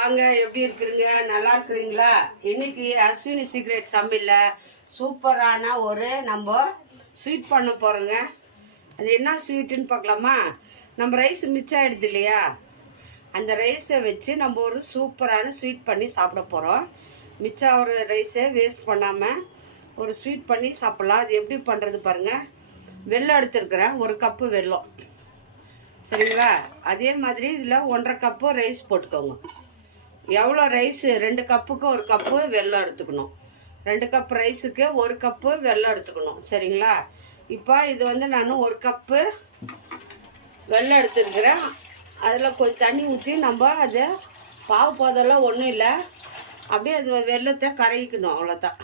வாங்க எப்படி இருக்கிறீங்க? நல்லா இருக்கிறீங்களா? இன்னைக்கு அஸ்வினி சீக்ரெட் சமையலில் சூப்பரான ஒரு நம்ம ஸ்வீட் பண்ண போகிறோங்க அது என்ன ஸ்வீட்டுன்னு பார்க்கலாமா? நம்ம ரைஸ் மிச்சம் ஆகிடுது இல்லையா? அந்த ரைஸை வச்சு நம்ம ஒரு சூப்பரான ஸ்வீட் பண்ணி சாப்பிட போகிறோம் மிச்சம் ஒரு ரைஸை வேஸ்ட் பண்ணாமல் ஒரு ஸ்வீட் பண்ணி சாப்பிட்லாம். அது எப்படி பண்ணுறது பாருங்கள் வெள்ளம் எடுத்துருக்குறேன். ஒரு கப்பு வெல்லம் சரிங்களா? அதே மாதிரி இதில் ஒன்றரை கப்பு ரைஸ் போட்டுக்கோங்க. எவ்வளோ ரைஸ்? ரெண்டு கப்புக்கு ஒரு கப்பு வெள்ளம் எடுத்துக்கணும். ரெண்டு கப் ரைஸுக்கு ஒரு கப்பு வெள்ளம் எடுத்துக்கணும். சரிங்களா? இப்போ இது வந்து நான் ஒரு கப்பு வெள்ளம் எடுத்துருக்கிறேன். அதில் கொஞ்சம் தண்ணி ஊற்றி நம்ம அதை பாவு போதெல்லாம் ஒன்றும் இல்லை. அப்படியே அது வெள்ளத்தை கரைக்கணும் அவ்வளோதான்.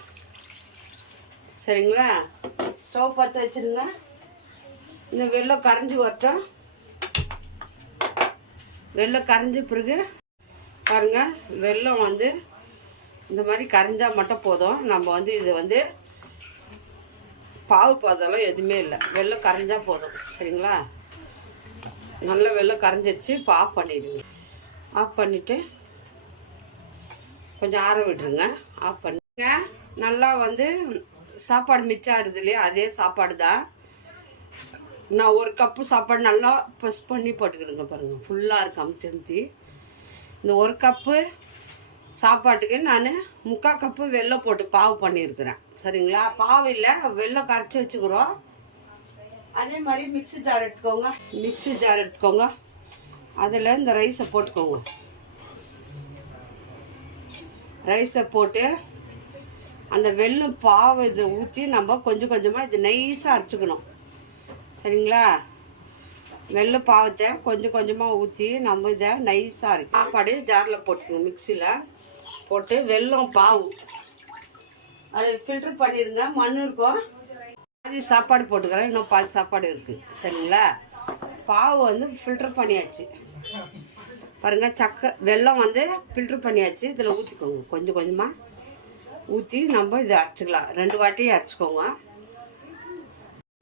சரிங்களா? ஸ்டவ் பற்ற வச்சுருங்க. இந்த வெள்ளம் கரைஞ்சி வரட்டும். வெள்ளம் கரைஞ்ச பிறகு பாருங்க வெள்ளம் வந்து இந்த மாதிரி கரைஞ்சால் மட்டும் போதும். நம்ம வந்து இது வந்து பாவு பாதெல்லாம் எதுவுமே இல்லை. வெள்ளம் கரைஞ்சால் போதும். சரிங்களா? நல்ல வெள்ளம் கரைஞ்சிருச்சு. இப்போ ஆஃப் பண்ணிடுங்க. ஆஃப் பண்ணிவிட்டு கொஞ்சம் ஆற விட்டுருங்க. ஆஃப் பண்ணுங்க நல்லா வந்து சாப்பாடு மிச்சம் ஆடுது இல்லையா? அதே சாப்பாடு தான். நான் ஒரு கப்பு சாப்பாடு நல்லா ப்ரெஸ் பண்ணி போட்டுக்கிறேங்க பாருங்கள் ஃபுல்லாக இருக்கு அமுத்தி அமுத்தி. இந்த ஒரு கப்பு சாப்பாட்டுக்கு நான் முக்கால் கப்பு வெள்ளை போட்டு பாவு பண்ணியிருக்கிறேன். சரிங்களா? பாவு இல்லை வெள்ளை கரைச்சி வச்சுக்கிறோம். அதே மாதிரி மிக்ஸி ஜார் எடுத்துக்கோங்க. மிக்ஸி ஜார் எடுத்துக்கோங்க. அதில் இந்த ரைஸை போட்டுக்கோங்க. ரைஸை போட்டு அந்த வெள்ளம் பாவு இதை ஊற்றி நம்ம கொஞ்சம் கொஞ்சமாக இது நைஸாக அரைச்சிக்கணும். சரிங்களா? வெள்ளை பாவத்தை கொஞ்சம் கொஞ்சமாக ஊற்றி நம்ம இதை நைஸாக இருக்கு. சாப்பாடு ஜாரில் போட்டுக்கோங்க மிக்சியில் போட்டு வெல்லம் பாவு. அதை ஃபில்டர் பண்ணிடுங்க மண் இருக்கும் பாதி சாப்பாடு போட்டுக்கிறேன். இன்னும் பாதி சாப்பாடு இருக்குது சரிங்களா? பாவு வந்து ஃபில்டர் பண்ணியாச்சு. பாருங்கள் சக்கை வெல்லம் வந்து ஃபில்டர் பண்ணியாச்சு. இதில் ஊற்றிக்கோங்க கொஞ்சம் கொஞ்சமாக ஊற்றி நம்ம இதை அரைச்சிக்கலாம். ரெண்டு வாட்டி அரைச்சிக்கோங்க.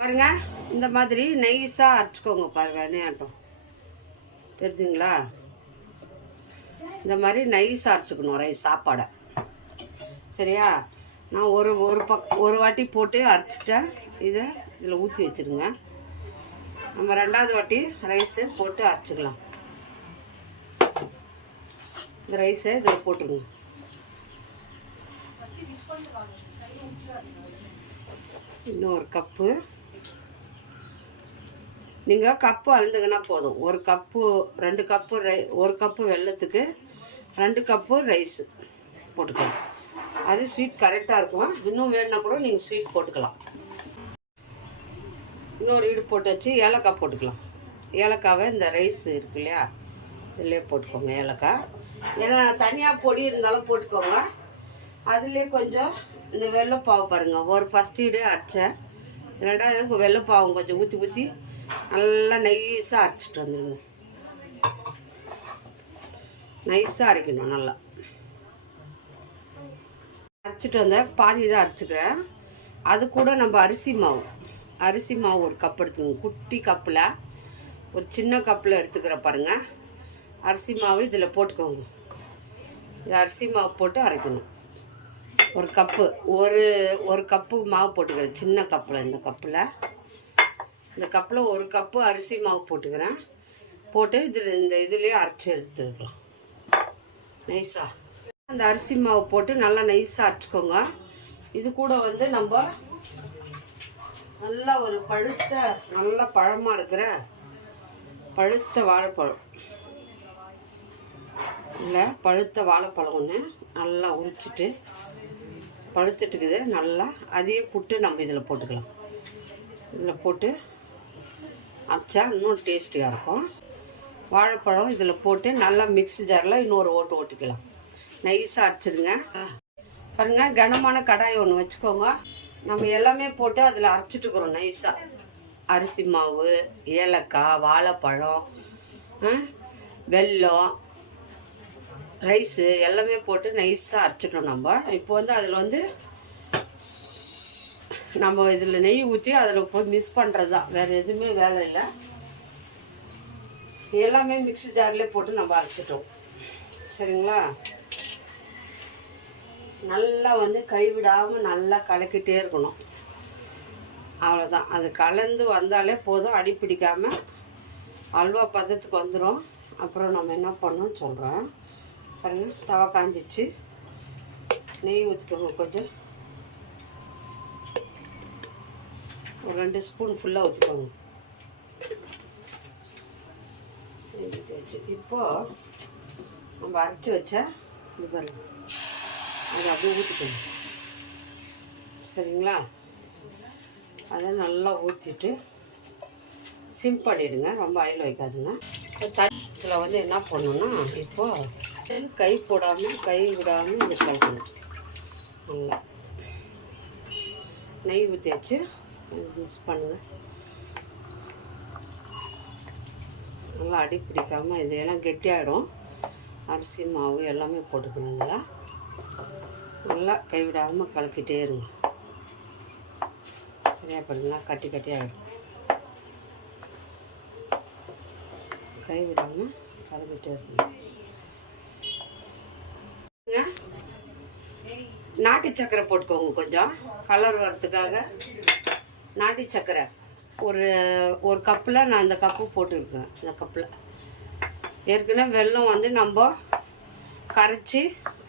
பாருங்க இந்த மாதிரி நைஸாக அரைச்சிக்கோங்க பாருங்க நேட்டம் தெரிஞ்சுங்களா? இந்த மாதிரி நைஸாக அரைச்சிக்கணும் ரைஸ் சாப்பாடை. சரியா? நான் ஒரு ஒரு பக் ஒரு வாட்டி போட்டு அரைச்சிட்டேன். இதை இதில் ஊற்றி வச்சுருங்க நம்ம ரெண்டாவது வாட்டி ரைஸு போட்டு அரைச்சிக்கலாம். இந்த ரைஸை இதில் போட்டுருங்க. இன்னொரு கப்பு நீங்கள் கப்பு அளந்துங்கன்னா போதும். ஒரு கப்பு ரெண்டு கப்பு ரை ஒரு கப்பு வெல்லத்துக்கு ரெண்டு கப்பு ரைஸ் போட்டுக்கலாம். அது ஸ்வீட் கரெக்டாக இருக்கும். இன்னும் வேணுன்னா கூட நீங்கள் ஸ்வீட் போட்டுக்கலாம். இன்னொரு இடு போட்டு வச்சு ஏலக்காய் போட்டுக்கலாம். ஏலக்காவை இந்த ரைஸ் இருக்கு இல்லையா? இதிலே போட்டுக்கோங்க ஏலக்காய். ஏன்னா தனியாக பொடி இருந்தாலும் போட்டுக்கோங்க. அதுலேயே கொஞ்சம் இந்த வெள்ளைப்பாவை பாருங்கள் ஒரு ஃபஸ்ட் ஈடு அரைச்சேன். ரெண்டாவது வெள்ளைப்பாவும் கொஞ்சம் ஊற்றி ஊற்றி நல்லா நைஸாக அரைச்சிட்டு வந்துடுங்க நைஸாக அரைக்கணும் நல்லா. அரைச்சிட்டு வந்தேன் பாதி தான் அரைச்சிக்கிறேன். அது கூட நம்ம அரிசி மாவு. அரிசி மாவு ஒரு கப் எடுத்துக்கோங்க. குட்டி கப்பில். ஒரு சின்ன கப்பில் எடுத்துக்கிறேன் பாருங்கள் அரிசி மாவு இதில் போட்டுக்கோங்க. இது அரிசி மாவு போட்டு அரைக்கணும். ஒரு கப்பு. ஒரு ஒரு கப்பு மாவு போட்டுக்கிறேன். சின்ன கப்பில் இந்த கப்பில். இந்த கப்பில் ஒரு கப்பு அரிசி மாவு போட்டுக்கிறேன். போட்டு இதில் இந்த இதுலேயே அரைச்சி எடுத்துக்கலாம். நைஸாக அந்த அரிசி மாவு போட்டு நல்லா நைஸாக அரைச்சிக்கோங்க. இது கூட வந்து நம்ம நல்லா ஒரு பழுத்த நல்ல பழமாக இருக்கிற பழுத்த வாழைப்பழம். இல்லை பழுத்த வாழைப்பழம் ஒன்று நல்லா உரிச்சிட்டு பழுத்துட்டுக்குது நல்லா அதையும் புட்டு நம்ம இதில் போட்டுக்கலாம். இதில் போட்டு அரைச்சா இன்னும் டேஸ்டியாக இருக்கும். வாழைப்பழம் இதில் போட்டு நல்லா மிக்ஸி ஜாரில் இன்னொரு ஓட்டு ஓட்டிக்கலாம். நைஸாக அரைச்சிடுங்க பாருங்கள் கனமான கடாய் ஒன்று வச்சுக்கோங்க. நம்ம எல்லாமே போட்டு அதில் அரைச்சிட்டுக்கிறோம் நைஸாக அரிசி மாவு ஏலக்காய் வாழைப்பழம் ஆ, வெல்லம் ரைஸு எல்லாமே போட்டு நைஸாக அரைச்சிட்டோம் நம்ம. இப்போ வந்து அதில் வந்து நம்ம இதில் நெய் ஊற்றி அதில் போய் மிக்ஸ் பண்ணுறது தான் வேறு எதுவுமே வேலை இல்லை. எல்லாமே மிக்ஸி ஜார்லேயே போட்டு நம்ம அரைச்சிட்டோம். சரிங்களா? நல்லா வந்து கைவிடாமல் நல்லா கலக்கிட்டே இருக்கணும். அவ்வளோதான் அது கலந்து வந்தாலே போதும். அடி பிடிக்காமல் அல்வா பதத்துக்கு வந்துடும் அப்புறம் நம்ம என்ன பண்ணணும்னு சொல்கிறோம் பாருங்கள் தவா காஞ்சிச்சு. நெய் ஊற்றிக்கோங்க கொஞ்சம். ஒரு ரெண்டு ஸ்பூன் ஃபுல்லாக ஊற்றிக்கோங்க நெய் ஊற்றி வச்சு இப்போது நம்ம அரைச்சி வச்ச இது பாருங்க. அதை அப்படியே ஊற்றிக்கணும் சரிங்களா? அதை நல்லா ஊற்றிட்டு சிம் பண்ணிவிடுங்க ரொம்ப ஆயில் வைக்காதுங்க. தட்டில் வந்து என்ன பண்ணணும்னா இப்போது கை போடாமல் கை விடாமல் இது கலக்கணும் நல்லா. நெய் ஊற்றி வச்சு யூஸ் பண்ணுவேன். நல்லா அடி பிடிக்காமல் இது ஏன்னா கெட்டியாகிடும் அரிசி மாவு எல்லாமே போட்டுக்கணும் இதில் நல்லா கைவிடாமல் கலக்கிட்டே இருங்க. சரியா பண்ணுங்க கட்டி கட்டி ஆகிடும் கைவிடாமல் கலக்கிட்டே இருக்கணும் நாட்டு சக்கரை போட்டுக்கோங்க கொஞ்சம். கலர் வர்றதுக்காக. நாட்டு சர்க்கரை ஒரு ஒரு கப்பில் நான் இந்த கப்பு போட்டுருக்கேன் இந்த கப்பில். ஏற்கனவே வெல்லம் வந்து நம்ம கரைச்சி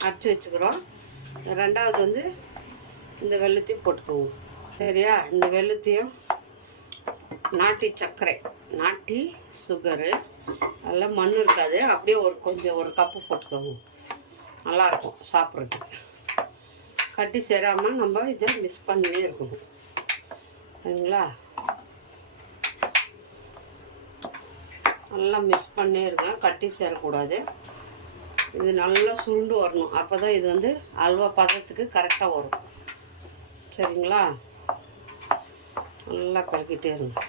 அரைச்சி வச்சுக்கிறோம். ரெண்டாவது வந்து இந்த வெள்ளத்தையும் போட்டுக்குவோம். சரியா? இந்த வெள்ளத்தையும் நாட்டி சர்க்கரை நாட்டி சுகரு அதெல்லாம் மண் இருக்காது. அப்படியே ஒரு கொஞ்சம் ஒரு கப்பு போட்டுக்கோங்க நல்லாயிருக்கும் சாப்பிட்றதுக்கு. கட்டி சேராமல் நம்ம இதை மிஸ் பண்ணியே இருக்கணும். சரிங்களா நல்லா மிஸ் பண்ணே இருக்கேன் கட்டி சேரக்கூடாது. இது நல்லா சுருண்டு வரணும். அப்போ தான் இது வந்து அல்வா பதத்துக்கு கரெக்டாக வரும். சரிங்களா? நல்லா கலக்கிட்டே இருங்க.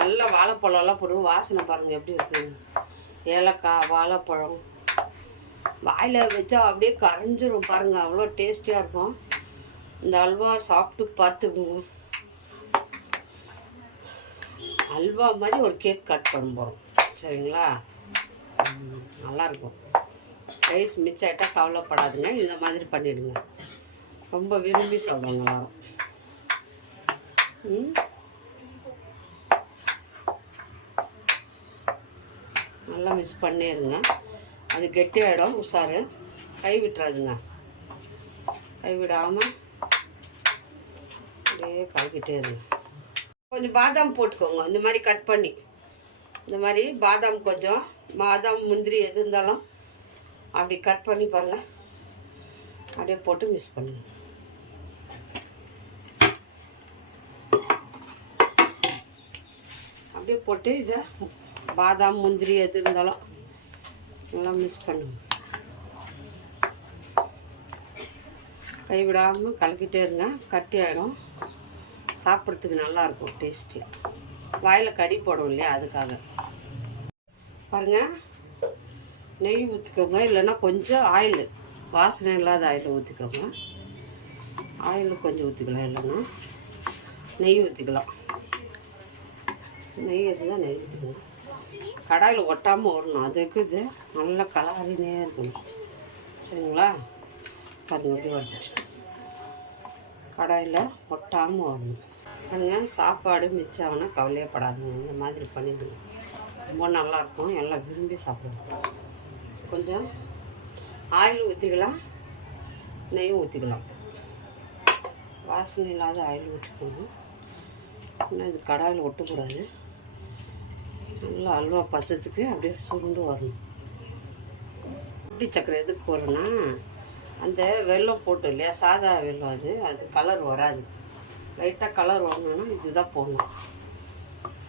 நல்லா வாழைப்பழம்லாம் போடுவோம் வாசனை பாருங்கள் எப்படி இருக்குது ஏலக்காய் வாழைப்பழம். வாயில் வச்சா அப்படியே கரைஞ்சிரும் பாருங்கள் அவ்வளோ டேஸ்டியாக இருக்கும். இந்த அல்வா சாப்பிட்டு பார்த்துக்குங்க அல்வா மாதிரி ஒரு கேக் கட் பண்ண போகிறோம் சரிங்களா? நல்லாயிருக்கும் ரைஸ் மிச்சம் ஆகிட்டா கவலைப்படாதுங்க. இந்த மாதிரி பண்ணிடுங்க. ரொம்ப விரும்பி சாப்பிடுவாங்க எல்லாரும். ம்? நல்லா மிஸ் பண்ணிடுங்க. அது கெட்டியாயிடும் உஷாரு. கை விட்டுறாதுங்க. கை விடாமல் அப்படியே கலக்கிட்டே இருங்க கொஞ்சம் பாதாம் போட்டுக்கோங்க. இந்த மாதிரி கட் பண்ணி. இந்த மாதிரி பாதாம் கொஞ்சம் பாதாம் முந்திரி எது இருந்தாலும் அப்படி கட் பண்ணி பாருங்க. அப்படியே போட்டு மிக்ஸ் பண்ணுங்க. அப்படியே போட்டு இதை பாதாம் முந்திரி எது இருந்தாலும் நல்லா மிக்ஸ் பண்ணுங்க. கைவிடாமல் கலக்கிட்டே இருங்க. கட்டி ஆகிடும் சாப்பிட்றதுக்கு நல்லாயிருக்கும் டேஸ்ட்டு. வாயில் கடி போடும் இல்லையா அதுக்காக. பாருங்க. நெய் ஊற்றிக்கோங்க இல்லைன்னா கொஞ்சம் ஆயில். வாசனை இல்லாத ஆயில் ஊற்றிக்கோங்க ஆயில் கொஞ்சம் ஊற்றிக்கலாம் இல்லைன்னா நெய் ஊற்றிக்கலாம் நெய் இருந்தால் நெய் ஊற்றிக்கணும் கடாயில் ஒட்டாமல் வரணும் அதுக்கு இது நல்லா கலரினே இருக்கணும். சரிங்களா? பாருங்கள் எப்படி வரைச்சிட்டு கடாயில் ஒட்டாமல் வரணும் அதுங்க சாப்பாடு மிச்சம் ஆகுனா கவலையப்படாதுங்க இந்த மாதிரி பண்ணிடுங்க. ரொம்ப நல்லாயிருக்கும் எல்லாம் விரும்பி சாப்பிடுவோம் கொஞ்சம் ஆயில் ஊற்றிக்கலாம் நெய் ஊற்றிக்கலாம் வாசனை இல்லாத ஆயில் ஊற்றிக்கணும் ஆனால் இது கடாயில் ஒட்டக்கூடாது. நல்லா அல்வா பச்சத்துக்கு அப்படியே சுருண்டு வரணும். குட்டி சக்கரை எதுக்கு போகிறோன்னா அந்த வெல்லம் போட்டு இல்லையா? சாதா வெல்லம் அது. அது கலர் வராது. லைட்டாக கலர் வரணும்னா இதுதான் போடணும்.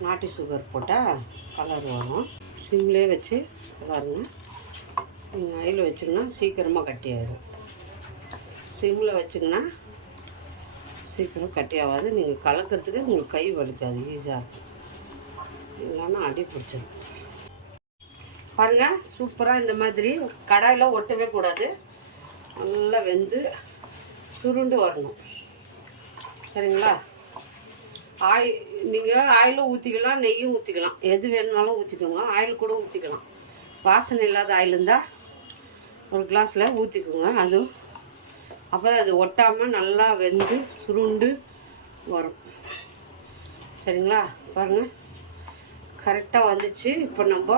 நாட்டு சுகர் போட்டால் கலர் வரும். சிம்லேயே வச்சு பாருங்க நீங்கள் ஆயில் வச்சிங்கன்னா சீக்கிரமாக கட்டி ஆகிடும் சிம்மில் வச்சிங்கன்னா சீக்கிரம் கட்டி ஆகாது. நீங்கள் கலக்கிறதுக்கு உங்களுக்கு கை வலிக்காது ஈஸியாக இல்லைன்னா அடி பிடிச்சிடும் பாருங்க சூப்பராக இந்த மாதிரி கடாயில் ஒட்டவே கூடாது. நல்லா வெந்து சுருண்டு வரணும். சரிங்களா? ஆயில் நீங்கள் ஆயிலும் ஊற்றிக்கலாம் நெய்யும் ஊற்றிக்கலாம் எது வேணுனாலும் ஊற்றிக்கோங்க ஆயில் கூட ஊற்றிக்கலாம் வாசனை இல்லாத ஆயில் இருந்தால் ஒரு கிளாஸில் ஊற்றிக்கோங்க அதுவும் அப்போ அது ஒட்டாமல் நல்லா வெந்து சுருண்டு வரும். சரிங்களா? பாருங்கள் கரெக்டாக வந்துச்சு. இப்போ நம்ம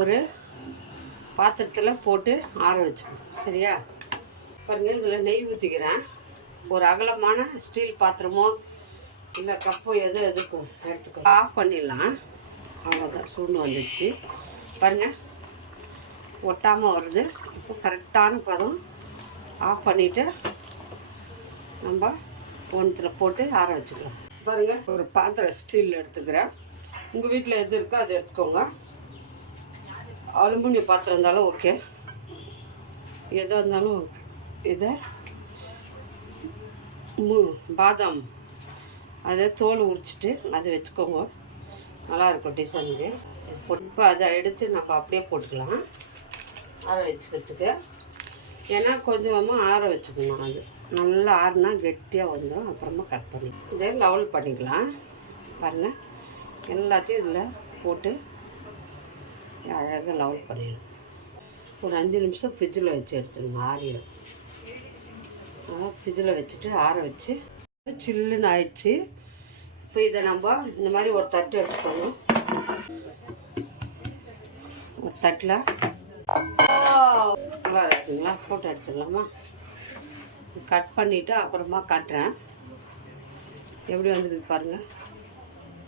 ஒரு பாத்திரத்தில் போட்டு ஆற வச்சுக்கணும். சரியா? பாருங்கள் இதில் நெய் ஊற்றிக்கிறேன் ஒரு அகலமான ஸ்டீல் பாத்திரமோ இல்லை கப்போ எது எதுக்கும் எடுத்துக்கோ. ஆஃப் பண்ணிடலாம். அவ்வளோதான் சூடு வந்துடுச்சு. பாருங்கள் ஒட்டாமல் வருது. இப்போ கரெக்டான பதம் ஆஃப் பண்ணிவிட்டு நம்ம ஒன்றத்தில் போட்டு ஆற வச்சுக்கலாம். பாருங்கள் ஒரு பாத்திரம் ஸ்டீல் எடுத்துக்கிறேன். உங்கள் வீட்டில் எது இருக்கோ அதை எடுத்துக்கோங்க. அலுமினிய பாத்திரம் இருந்தாலும் ஓகே எதாக இருந்தாலும் ஓகே இதை பாதாம். அதை தோல் உரிச்சிட்டு அதை வச்சுக்கோங்க. நல்லாயிருக்கும் டிசைனுக்கு. இப்போ அதை எடுத்து நம்ம அப்படியே போட்டுக்கலாம். ஆற வச்சுக்கிறதுக்கு. ஏன்னா கொஞ்சமாக ஆற வச்சுக்கணும் அது. நல்லா ஆறுனா கெட்டியாக வந்துடும். அப்புறமா கட் பண்ணி. இதை லெவல் பண்ணிக்கலாம். பாருங்கள் எல்லாத்தையும் இதில் போட்டு அழகாக லெவல் பண்ணிடணும். ஒரு அஞ்சு நிமிஷம் ஃப்ரிட்ஜில் வச்சு எடுத்துடணும் ஆறிடும். ஃப்ரிட்ஜில் வச்சுட்டு ஆற வச்சு சில்லுன்னு ஆயிடுச்சு. இப்போ இதை நம்ம இந்த மாதிரி ஒரு தட்டு எடுத்துக்கணும். ஒரு தட்டில். நல்லா இருக்குங்களா? ஃபோட்டோ எடுத்துடலாமா? கட் பண்ணிவிட்டு அப்புறமா காட்டுறேன். எப்படி வந்ததுக்கு பாருங்கள்